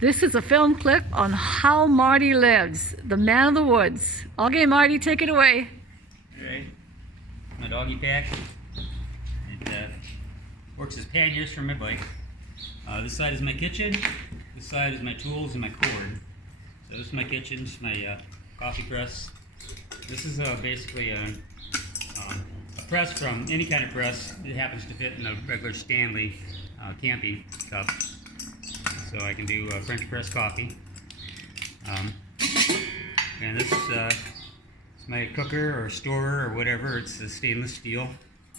This is a film clip on how Marty lives, the man of the woods. Okay, Marty, take it away. All right, my doggy pack. It works as panniers for my bike. This side is my kitchen. This side is my tools and my cord. So this is my kitchen. This is my coffee press. This is basically a press from any kind of press. It happens to fit in a regular Stanley camping cup. So I can do French press coffee. And this is my cooker or storer or whatever. It's a stainless steel,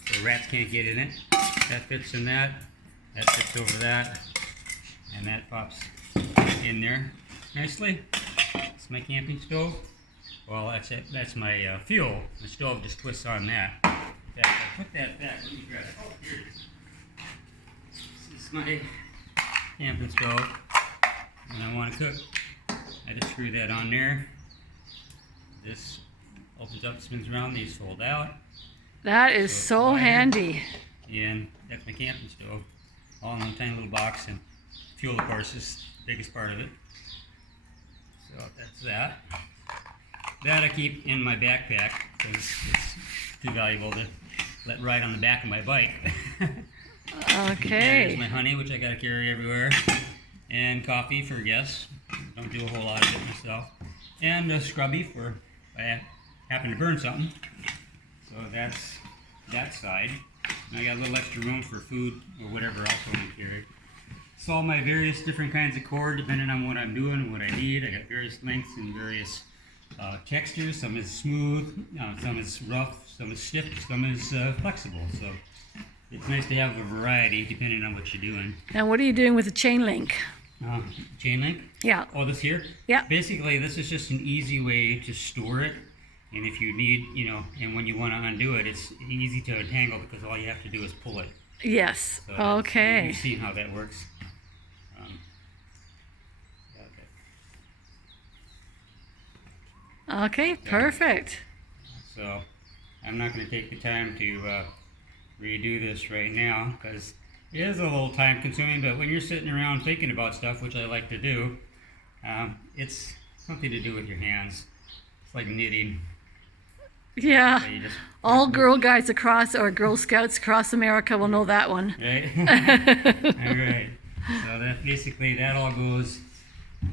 so rats can't get in it. That fits in that. That fits over that, and that pops in there nicely. It's my camping stove. Well, that's it. That's my fuel. The stove just twists on that. In fact, I put that back. Let me grab it. Oh, here it is. This is my camping stove. When I want to cook, I just screw that on there. This opens up, spins around, these fold out. That is so handy. And that's my camping stove, all in one tiny little box, and fuel, of course, is the biggest part of it. So that's that. That I keep in my backpack because it's too valuable to let ride on the back of my bike. Okay. There's my honey, which I gotta carry everywhere, and coffee for guests. Don't do a whole lot of it myself. And a scrubby for if I happen to burn something. So that's that side. And I got a little extra room for food or whatever else I want to carry. It's all my various different kinds of cord depending on what I'm doing and what I need. I got various lengths and various textures. Some is smooth, some is rough, some is stiff, some is flexible. So it's nice to have a variety depending on what you're doing. Now, what are you doing with the chain link? Chain link? Yeah. Oh, this here? Yeah. Basically, this is just an easy way to store it. And if you need, and when you want to undo it, it's easy to untangle because all you have to do is pull it. Yes. So Okay. You've seen how that works. Okay, perfect. So I'm not going to take the time to redo this right now because it is a little time consuming, but when you're sitting around thinking about stuff, which I like to do, it's something to do with your hands. It's like knitting. Yeah. So All Girl Guides across, or Girl Scouts across America will know that one. Right? All right. So that basically, that all goes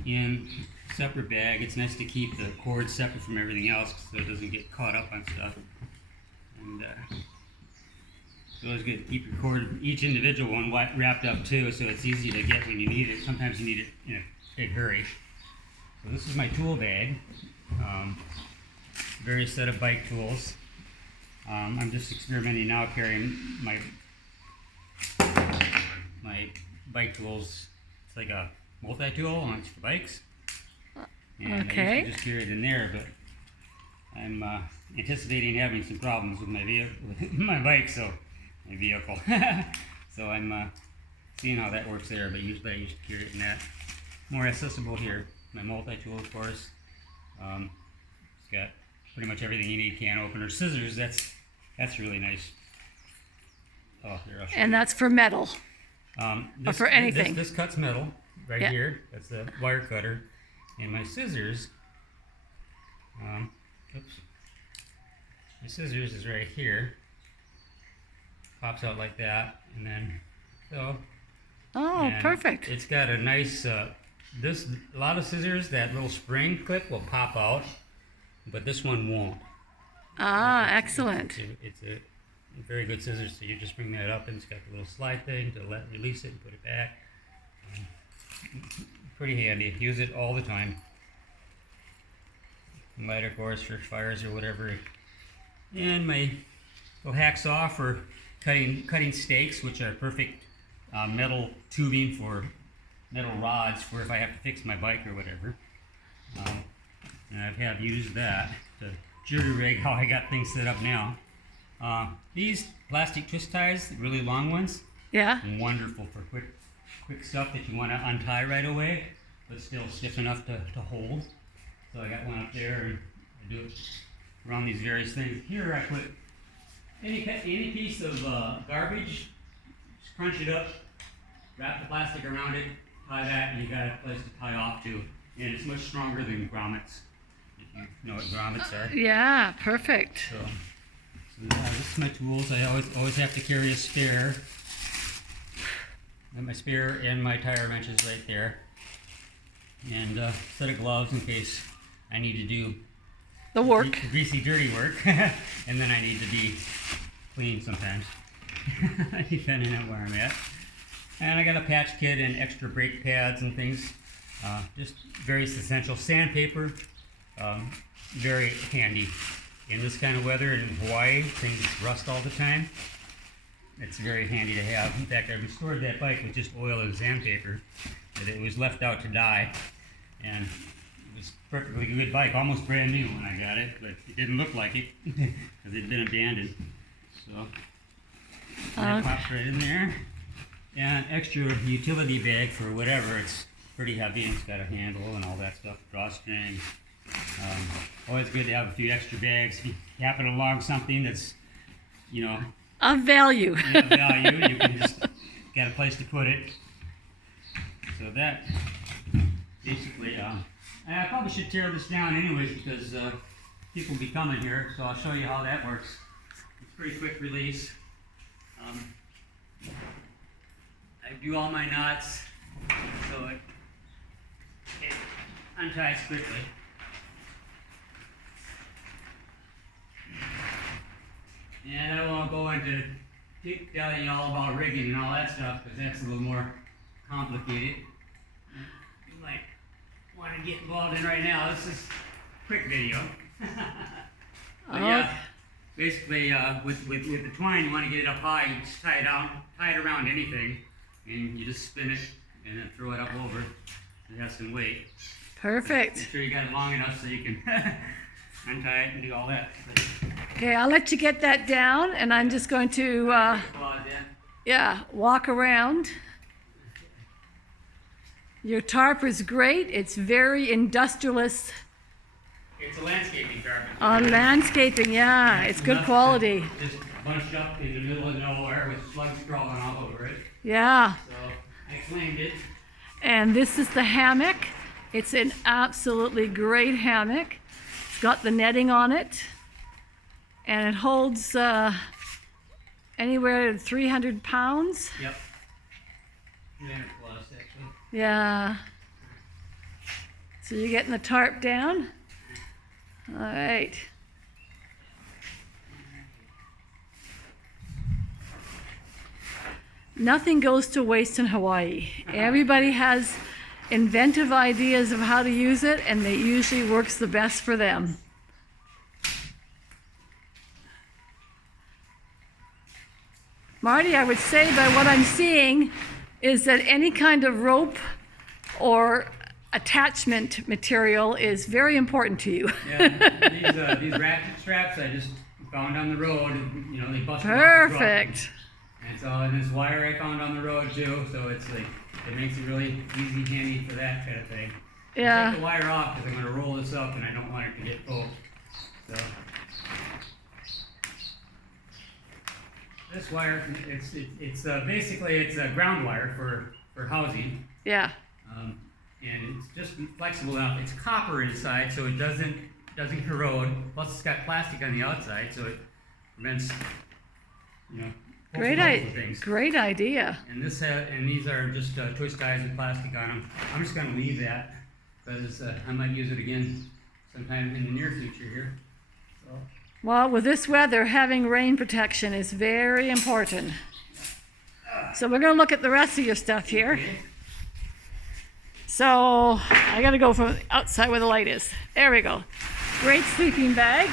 in a separate bag. It's nice to keep the cord separate from everything else so it doesn't get caught up on stuff. And it's always good to keep your cord, each individual one, wrapped up too, so it's easy to get when you need it. Sometimes you need it in a big hurry. So this is my tool bag. Various set of bike tools. I'm just experimenting now carrying my bike tools. It's like a multi-tool on for bikes. And Okay. I used to just carry it in there, but I'm anticipating having some problems with my bike, so my vehicle. So I'm seeing how that works there, but usually I used to carry it in that. More accessible here. My multi-tool, of course. It's got pretty much everything you need. Can opener, scissors. That's really nice. Oh, here, I'll show And you. That's for metal. Or for anything. This cuts metal right Yeah. here. That's the wire cutter. And my scissors. Oops. My scissors is right here. Pops out like that, and then so. Oh, And perfect. It's got a nice. A lot of scissors, that little spring clip will pop out, but this one won't. Ah, excellent. It's a very good scissors. So you just bring that up, and it's got the little slide thing to release it and put it back. Pretty handy. Use it all the time. Lighter, of course, for fires or whatever. And my little hacksaw for cutting steaks, which are perfect metal tubing for metal rods for if I have to fix my bike or whatever. And I have used that to jury rig how I got things set up now. These plastic twist ties, the really long ones, Yeah. wonderful for quick stuff that you want to untie right away, but still stiff enough to hold. So I got one up there, and I do it around these various things. Here I put any piece of garbage, just crunch it up, wrap the plastic around it, tie that, and you got a place to tie off to. And it's much stronger than grommets, if you know what grommets are. Yeah, perfect. So this is my tools. I always have to carry a spare. Got my spare and my tire wrenches right there. And a set of gloves in case I need to do The work. greasy, dirty work. And then I need to be clean sometimes, depending on where I'm at. And I got a patch kit and extra brake pads and things. Just very essential. Sandpaper, very handy. In this kind of weather in Hawaii, things rust all the time. It's very handy to have. In fact, I restored that bike with just oil and sandpaper. It was left out to die. And it was a perfectly good bike, almost brand new when I got it, but it didn't look like it because it had been abandoned. So that pops right in there. And extra utility bag for whatever. It's pretty heavy and it's got a handle and all that stuff, drawstring. Always good to have a few extra bags. If you happen along something that's, you know, Of value. you can just get a place to put it. So that basically, I probably should tear this down anyways because people will be coming here. So I'll show you how that works. It's pretty quick release. I do all my knots so it unties quickly. And I won't go into telling you all about rigging and all that stuff because that's a little more complicated. You might want to get involved in right now. This is a quick video. But yeah, basically with the twine, you want to get it up high. You just tie it around anything, and you just spin it and then throw it up over. It has some weight. Perfect. Make sure you got it long enough so you can untie it and do all that. Okay, I'll let you get that down, and I'm just going to, walk around. Your tarp is great. It's very industrialist. It's a landscaping carpet. On landscaping, yeah, it's good quality. Just bunched up in the middle of nowhere with slugs crawling all over it. Yeah. So I claimed it. And this is the hammock. It's an absolutely great hammock. It's got the netting on it. And it holds anywhere to 300 pounds. Yep. 300 plus, actually. Yeah. So you're getting the tarp down? All right. Nothing goes to waste in Hawaii. Everybody has inventive ideas of how to use it, and it usually works the best for them. Marty, I would say by what I'm seeing is that any kind of rope or attachment material is very important to you. Yeah, these ratchet straps I just found on the road. You know, they busted Perfect. off the truck. And so, and this wire I found on the road too. So it's like it makes it really easy, handy for that kind of thing. Yeah. Take the wire off because I'm going to roll this up and I don't want it to get pulled. So this wire, it's basically it's a ground wire for housing. Yeah. And it's just flexible enough. It's copper inside, so it doesn't corrode. Plus, it's got plastic on the outside, so it prevents, you know, things. Great idea. And these are just twist ties with plastic on them. I'm just going to leave that because I might use it again sometime in the near future here. So. Well, with this weather, having rain protection is very important. So we're going to look at the rest of your stuff here. Okay. So I got to go from outside where the light is. There we go. Great sleeping bag.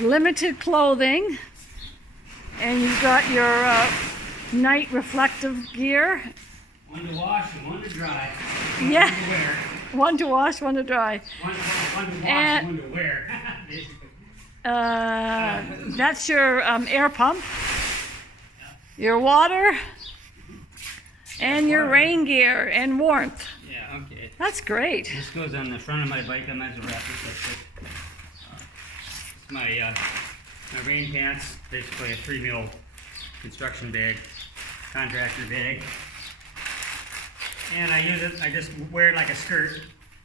Limited clothing. And you've got your night reflective gear. One to wash and one to dry. Yeah. One to wear. One to wash, one to dry. One to wash, And- one to wear. That's your air pump, your water, and your rain gear and warmth. Yeah, okay. That's great. This goes on the front of my bike. I might as well wrap this up quick. It's my my rain pants, basically a 3 mil construction bag, contractor bag. And I use it, I just wear it like a skirt.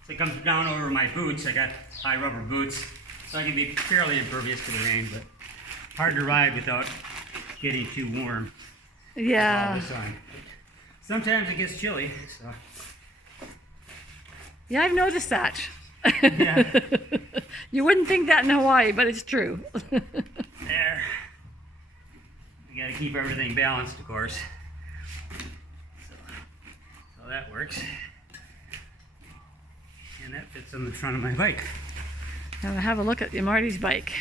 So it comes down over my boots. I got high rubber boots, so I can be fairly impervious to the rain, but hard to ride without getting too warm Yeah. all the time. Sometimes it gets chilly, so. Yeah, I've noticed that. Yeah. You wouldn't think that in Hawaii, but it's true. There. You gotta keep everything balanced, of course. So that works. And that fits on the front of my bike. Now have a look at Marty's bike.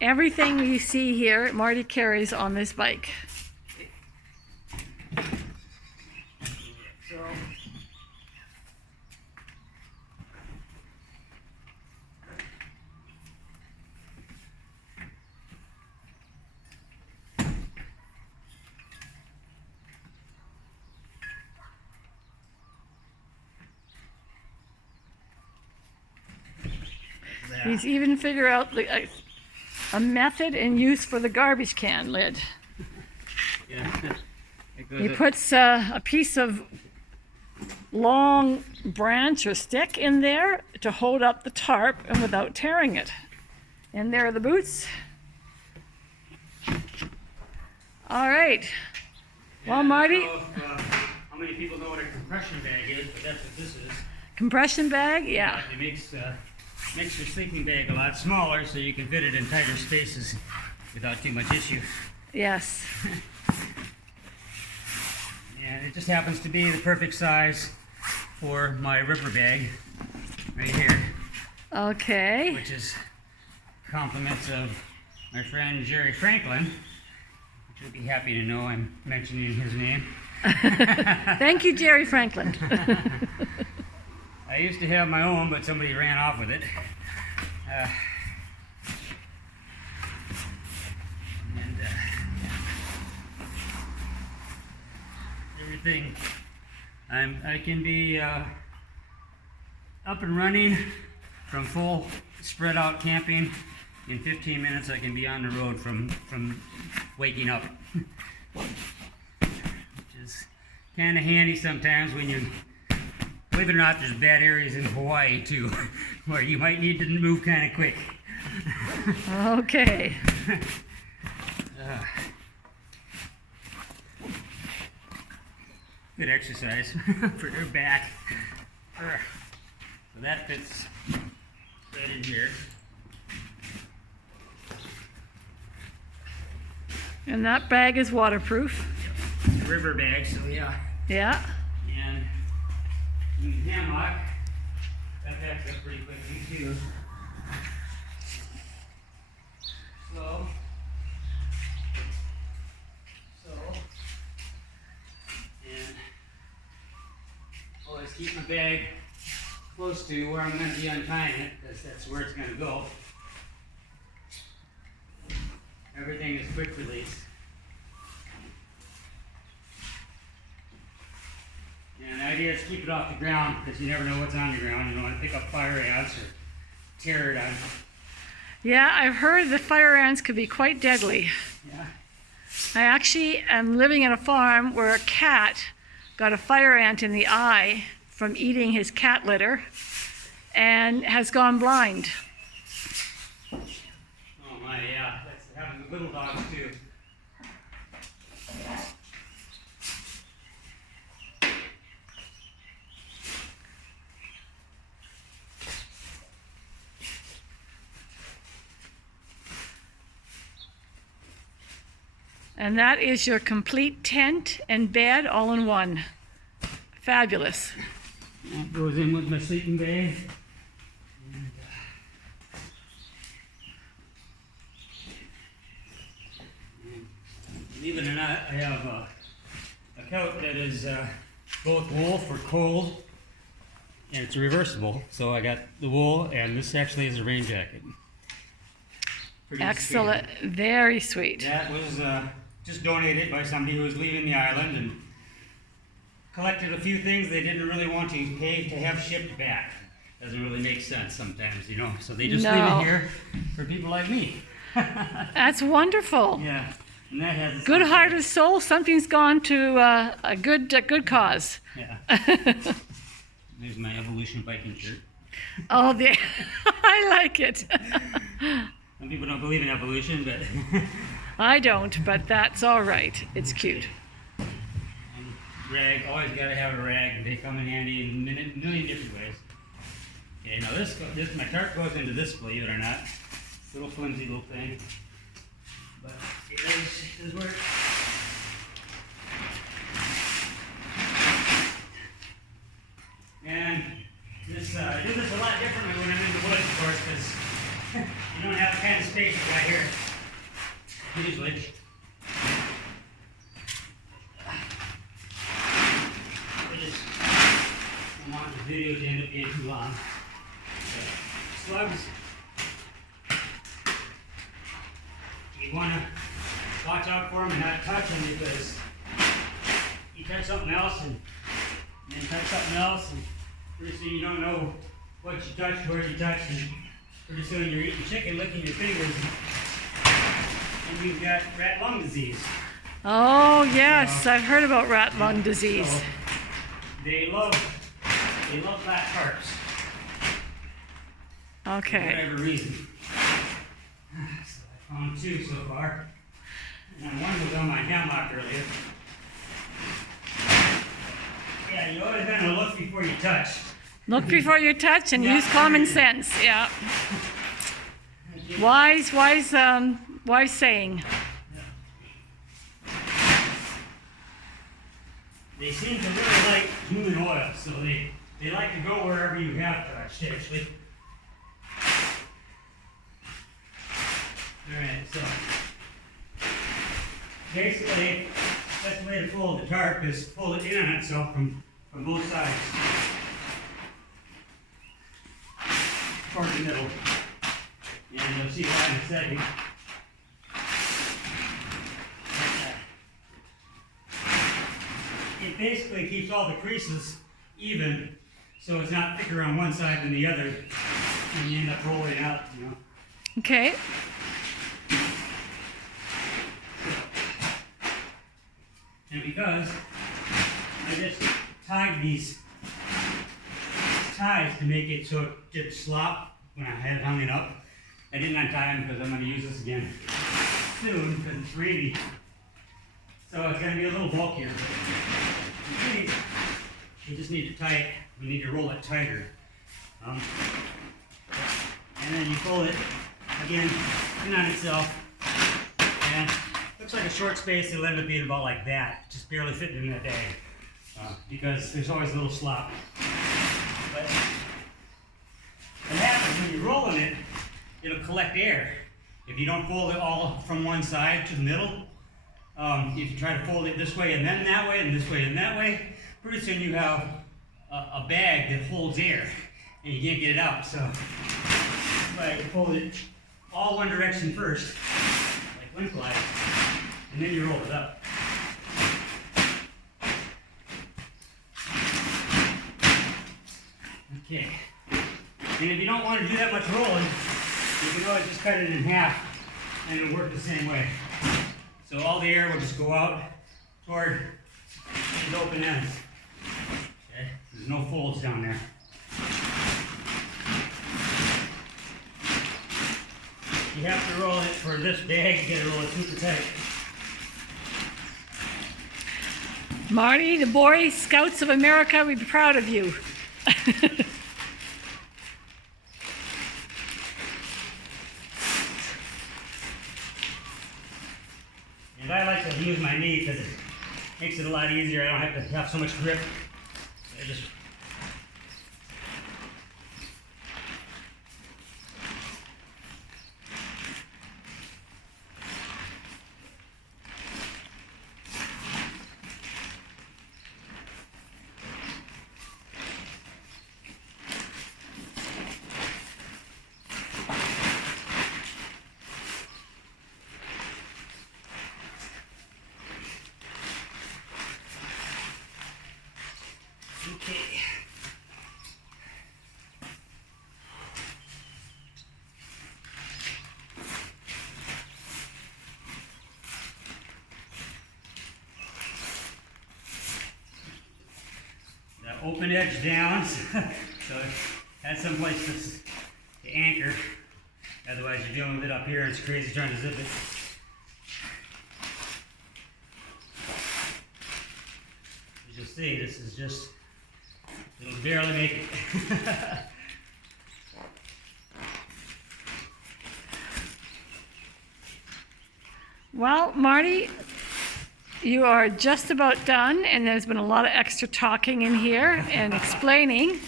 Everything you see here, Marty carries on this bike. So. He's even figured out a method and use for the garbage can lid. Yeah. It goes He up. puts a piece of long branch or stick in there to hold up the tarp and without tearing it. And there are the boots. All right. Well, Marty, I don't know how many people know what a compression bag is, but that's what this is. compression bag, yeah. It makes your sleeping bag a lot smaller so you can fit it in tighter spaces without too much issue. Yes. And it just happens to be the perfect size for my river bag right here, Okay. which is compliments of my friend Jerry Franklin, which you'll be happy to know I'm mentioning his name. Thank you, Jerry Franklin. I used to have my own, but somebody ran off with it. Everything. I can be up and running from full spread out camping. In 15 minutes I can be on the road from waking up. Which is kind of handy sometimes when you, believe it or not, there's bad areas in Hawaii too, where you might need to move kind of quick. Okay. Good exercise for your back. So that fits right in here. And that bag is waterproof. It's a river bag, so yeah. Yeah. And you can hammock. That backs up pretty quickly too. So, and always keep my bag close to where I'm going to be untying it, because that's where it's going to go. Everything is quick release. And the idea is to keep it off the ground, because you never know what's on the ground. You don't want to pick up fire ants or tear it on. Yeah, I've heard the fire ants could be quite deadly. Yeah. I actually am living in a farm where a cat got a fire ant in the eye from eating his cat litter and has gone blind. Oh my, yeah. That's happening with little dogs too. And that is your complete tent and bed all in one. Fabulous. That goes in with my sleeping bag. And, believe it or not, I have a coat that is both wool for cold, and it's reversible. So I got the wool, and this actually is a rain jacket. Pretty Excellent. sweet. Very sweet. That was just donated by somebody who was leaving the island and collected a few things they didn't really want to pay to have shipped back. Doesn't really make sense sometimes, you know. So they just leave No. it here for people like me. That's wonderful. Yeah, and that has Good heart of soul. Something's gone to a good cause. Yeah. There's my evolution biking shirt. Oh, I like it. Some people don't believe in evolution, but I don't, but that's all right. It's cute. and rag, always got to have a rag. They come in handy in a million different ways. Okay, now this my tarp goes into this, believe it or not. Little flimsy little thing, but it does work. And this I do this a lot differently when I'm in the woods, of course, because you don't have the kind of space right here. Usually. I don't want the video to end up being too long. So, slugs, you want to watch out for them and not touch them, because you touch something else and then touch something else, and pretty soon you don't know what you touched, where you touched, and pretty soon you're eating chicken, licking your fingers, and you've got rat lung disease. Oh, yes, I've heard about rat lung disease. So they love flat tarps. Okay. For whatever reason. So I found two so far. And one was on my hammock earlier. Yeah, you always gotta look before you touch. Look before you touch and Yeah. use common sense. Yeah. Wise saying. They seem to really like human oil, so they like to go wherever you have touched, actually. Alright, so basically, best way to fold the tarp is fold it in on itself from both sides. Toward the middle. And you'll see that in a second. It basically keeps all the creases even, so it's not thicker on one side than the other, and you end up rolling out, you know. Okay. And because I just tied these ties to make it so it didn't slop when I had it hung it up, I didn't untie them because I'm going to use this again soon because it's rainy. So it's going to be a little bulkier. But you just need to tie it. You need to roll it tighter. And then you pull it again in on itself. And looks like a short space. It'll end up being about like that, just barely fitting in that bag. Because there's always a little slop. But what happens when you're rolling it, it'll collect air. If you don't fold it all from one side to the middle, if you try to fold it this way and then that way and this way and that way, pretty soon you have a bag that holds air and you can't get it out. So you fold it all one direction first, like lengthwise, and then you roll it up. Okay. And if you don't want to do that much rolling, you can always just cut it in half and it'll work the same way. So all the air will just go out toward these open ends. Okay? There's no folds down there. You have to roll it for this bag, you gotta roll it super tight. Marty, the Boy Scouts of America would be proud of you. And I like to use my knee because it makes it a lot easier. I don't have to have so much grip. I just okay. open edge down, so it has some place to anchor. Otherwise you're dealing with it up here and it's crazy trying to zip it. As you'll see, this is just, it'll barely make it. Well, Marty, you are just about done, and there's been a lot of extra talking in here and explaining,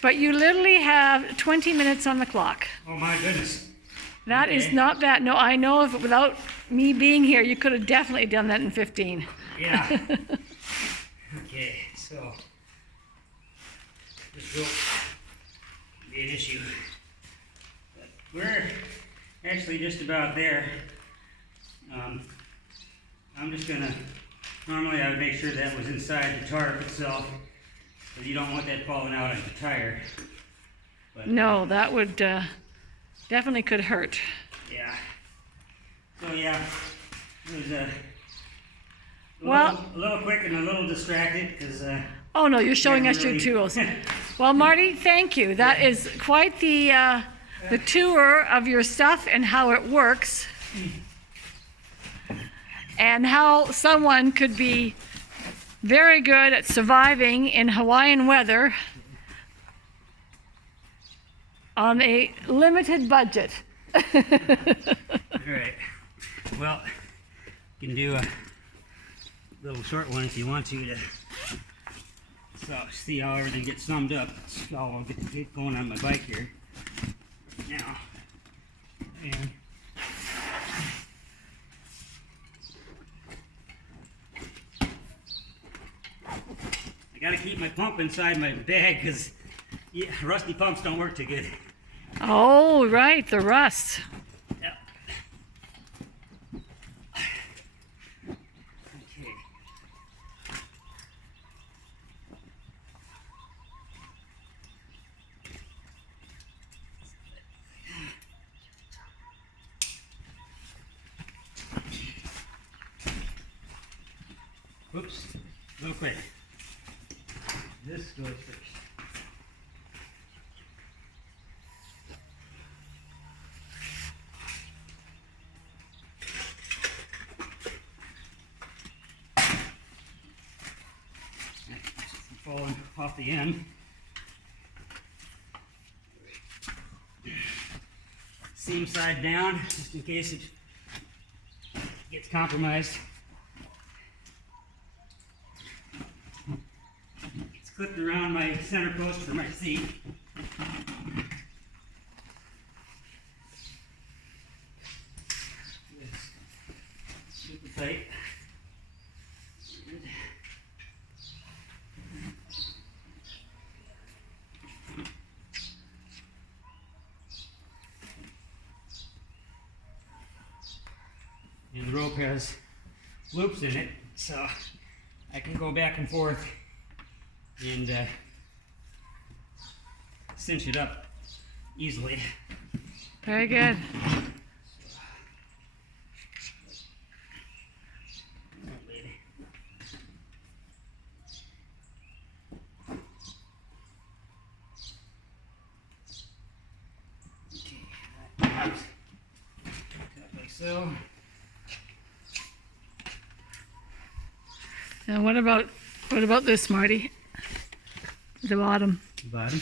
but you literally have 20 minutes on the clock. Oh my goodness. That Okay. is not bad. No, I know if without me being here, you could have definitely done that in 15. Yeah. Okay, so this rope can be an issue. But we're actually just about there. I'm just gonna, normally I would make sure that was inside the tarp itself, because you don't want that falling out of the tire. But, No, that would definitely could hurt. yeah. So yeah, it was a Well- little quick and a little distracted, because Oh no, you're showing us your really- tools. Well, Marty, thank you. That is quite the tour of your stuff and how it works, and how someone could be very good at surviving in Hawaiian weather on a limited budget. all right. Well, you can do a little short one if you want to so see how everything gets summed up. So I'll get going on my bike here now. And I gotta keep my pump inside my bag because rusty pumps don't work too good. Oh, right, the rust. Yep. Okay. Whoops, a little quick. This goes first. Falling off the end. Seam side down, just in case it gets compromised. It's clipped around my center post for my seat. Super tight. And the rope has loops in it, so I can go back and forth and cinch it up easily. Very good. Cut like so. And what about this, Marty? The bottom. Bottom.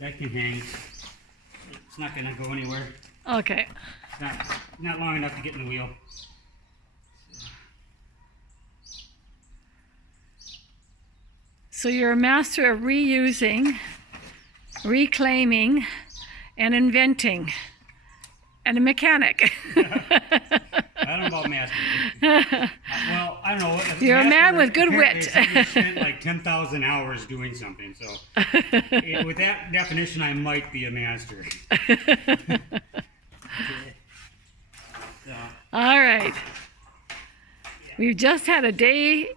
That can hang. It's not going to go anywhere. Okay. It's not long enough to get in the wheel. So you're a master of reusing, reclaiming, and inventing, and a mechanic. I don't know about master. Well, I don't know. You're a man with good wit. Somebody spent like 10,000 hours doing something. So, with that definition, I might be a master. So, All right. We've just had a day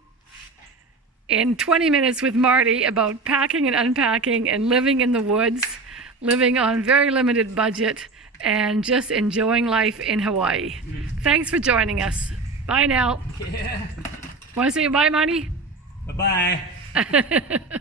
in 20 minutes with Marty about packing and unpacking and living in the woods, living on very limited budget, and just enjoying life in Hawaii. Thanks for joining us. Bye now. yeah. Want to say bye, Marty? Bye-bye.